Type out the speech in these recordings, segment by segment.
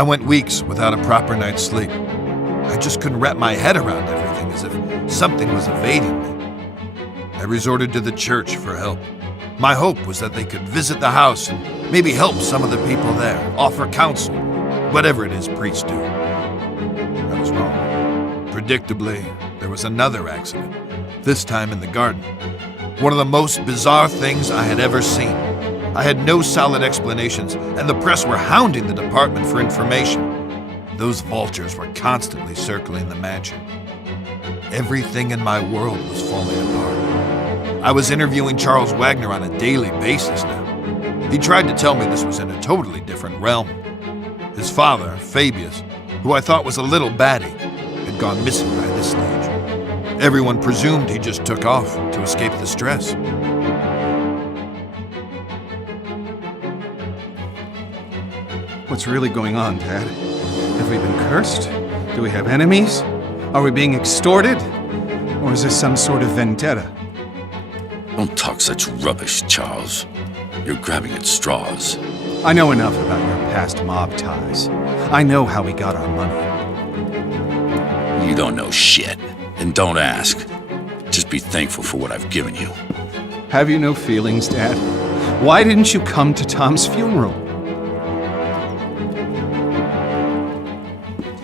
I went weeks without a proper night's sleep. I just couldn't wrap my head around everything, as if something was evading me. I resorted to the church for help. My hope was that they could visit the house and maybe help some of the people there, offer counsel, whatever it is priests do. I was wrong. Predictably, there was another accident, this time in the garden. One of the most bizarre things I had ever seen. I had no solid explanations, and the press were hounding the department for information. Those vultures were constantly circling the mansion. Everything in my world was falling apart. I was interviewing Charles Wagner on a daily basis now. He tried to tell me this was in a totally different realm. His father, Fabius, who I thought was a little batty, had gone missing by this stage. Everyone presumed he just took off to escape the stress. What's really going on, Dad? Have we been cursed? Do we have enemies? Are we being extorted? Or is this some sort of vendetta? Don't talk such rubbish, Charles. You're grabbing at straws. I know enough about your past mob ties. I know how we got our money. You don't know shit. And don't ask. Just be thankful for what I've given you. Have you no feelings, Dad? Why didn't you come to Tom's funeral?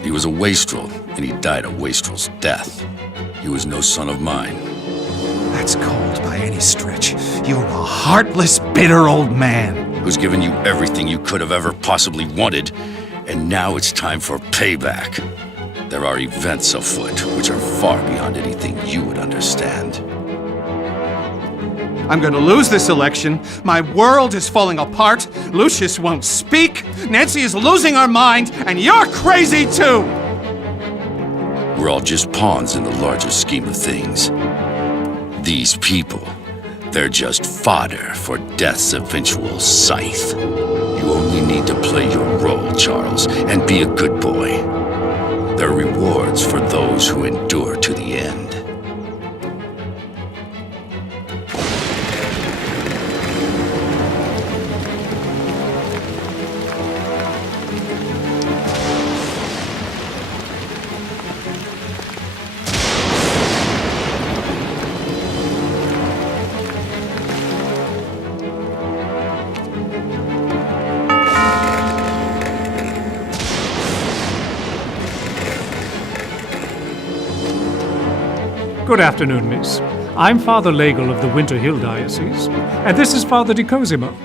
He was a wastrel, and he died a wastrel's death. He was no son of mine. That's cold by any stretch. You're a heartless, bitter old man. Who's given you everything you could have ever possibly wanted, and now it's time for payback. There are events afoot which are far beyond anything you would understand. I'm going to lose this election. My world is falling apart. Lucius won't speak. Nancy is losing her mind, and you're crazy too! We're all just pawns in the larger scheme of things. These people, they're just fodder for death's eventual scythe. You only need to play your role, Charles, and be a good boy. There are rewards for those who endure to the end. Good afternoon, miss. I'm Father Legel of the Winter Hill Diocese, and this is Father Di Cosimo.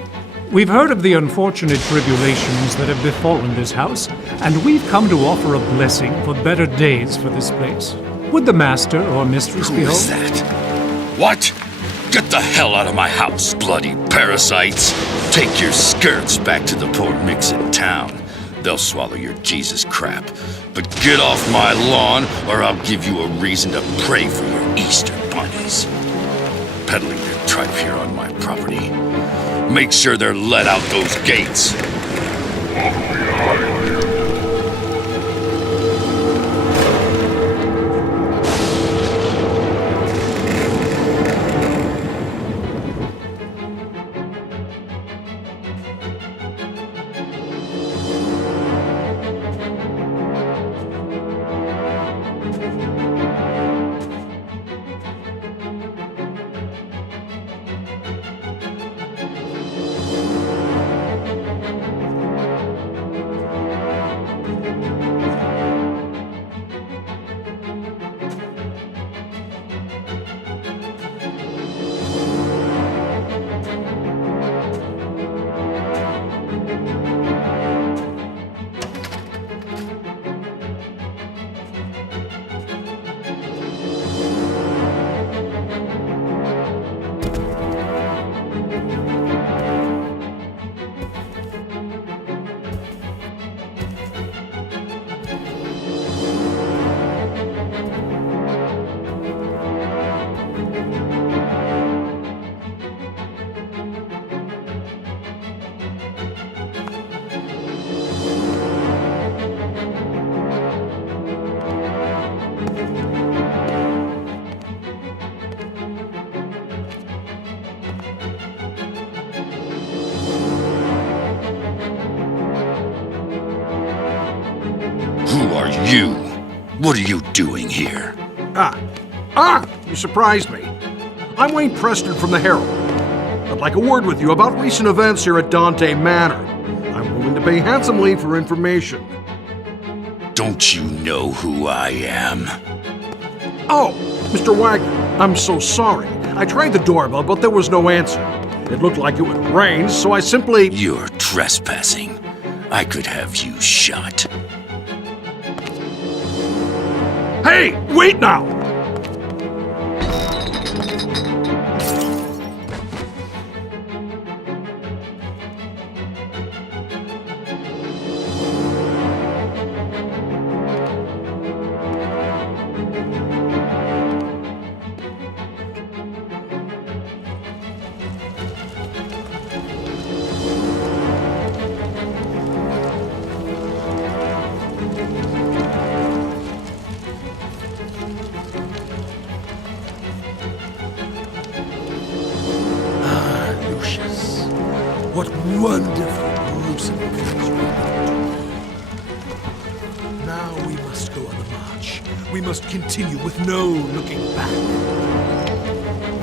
We've heard of the unfortunate tribulations that have befallen this house, and we've come to offer a blessing for better days for this place. Would the master or mistress be home? Who is that? What? Get the hell out of my house, bloody parasites! Take your skirts back to the poor micks in town. They'll swallow your Jesus crap. But get off my lawn, or I'll give you a reason to pray for your Easter bunnies. Peddling their tripe here on my property. Make sure they're let out those gates. you? What are you doing here? You surprised me. I'm Wayne Preston from the Herald. I'd like a word with you about recent events here at Dante Manor. I'm willing to pay handsomely for information. Don't you know who I am? Oh, Mr. Wagner, I'm so sorry. I tried the doorbell, but there was no answer. It looked like it would rain, so I simply... You're trespassing. I could have you shot. Hey, wait now! Lucius, what wonderful gruesome things you have done. Now we must go on the march. We must continue with no looking back.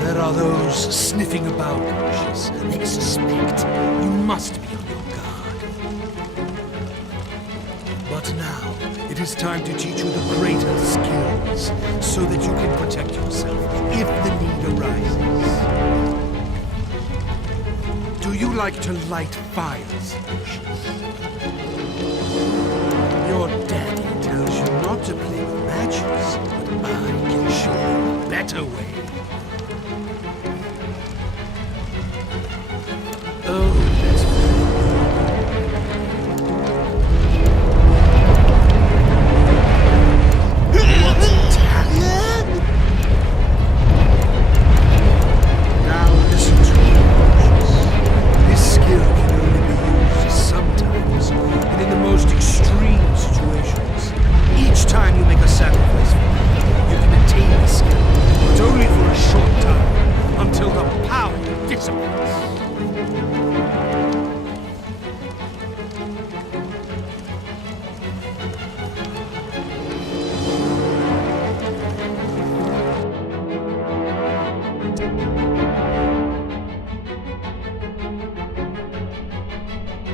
There are those sniffing about, Lucius. They suspect. You must be on your guard. But now, it is time to teach you the greater skills, so that you can protect yourself if the need arises. Do you like to light fires, Lucius? Your daddy tells you not to play with matches, but I can show you a better way.